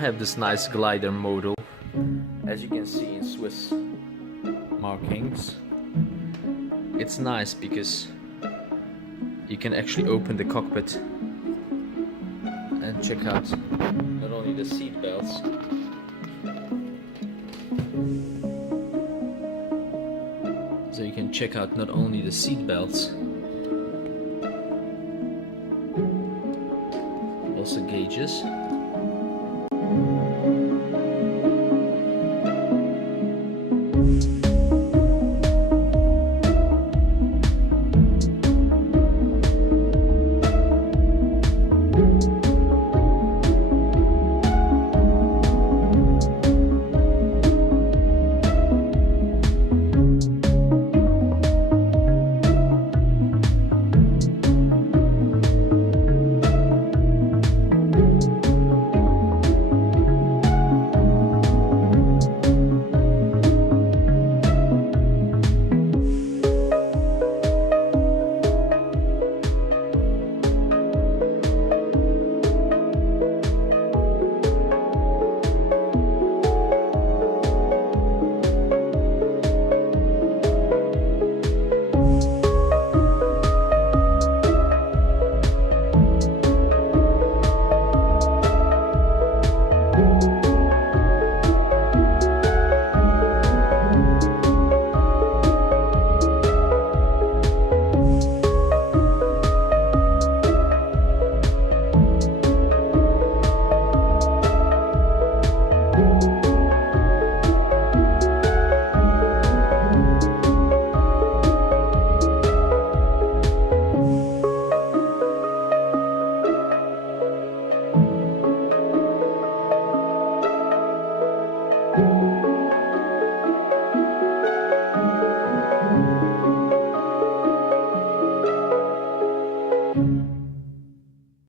have this nice glider model, as you can see in Swiss markings. It's nice because you can actually open the cockpit and check out not only the seat belts, so you can check out not only the seat belts, also gauges.